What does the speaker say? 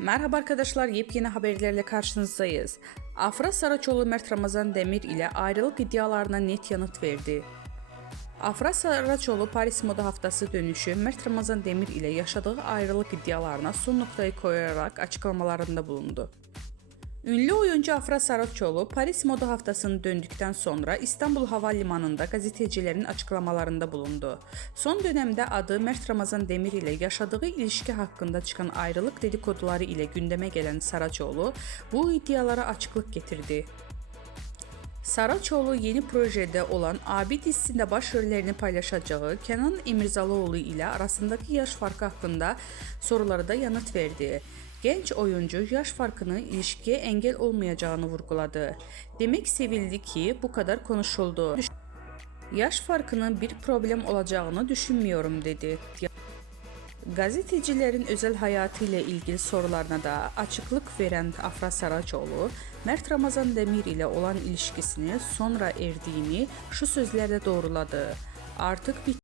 Merhaba arkadaşlar, yepyeni haberlerle karşınızdayız. Afra Saraçoğlu Mert Ramazan Demir ile ayrılık iddialarına net yanıt verdi. Afra Saraçoğlu Paris Moda Haftası dönüşü Mert Ramazan Demir ile yaşadığı ayrılık iddialarına son noktayı koyarak açıklamalarında bulundu. Ünlü oyuncu Afra Saraçoğlu Paris Moda Haftası'nı döndükten sonra İstanbul Havalimanı'nda gazetecilerin açıklamalarında bulundu. Son dönemde adı Mert Ramazan Demir ile yaşadığı ilişki hakkında çıkan ayrılık dedikoduları ile gündeme gelen Saraçoğlu bu iddialara açıklık getirdi. Saraçoğlu yeni projede olan Abi dizisinde başrollerini paylaşacağı Kenan İmirzalıoğlu ile arasındaki yaş farkı hakkında sorulara da yanıt verdi. Genç oyuncu yaş farkının ilişkiye engel olmayacağını vurguladı. Demek sevildi ki bu kadar konuşuldu. Yaş farkının bir problem olacağını düşünmüyorum dedi. Gazetecilerin özel hayatı ile ilgili sorularına da açıklık veren Afra Saraçoğlu, Mert Ramazan Demir ile olan ilişkisini sonra erdiğini şu sözlerle doğruladı. Artık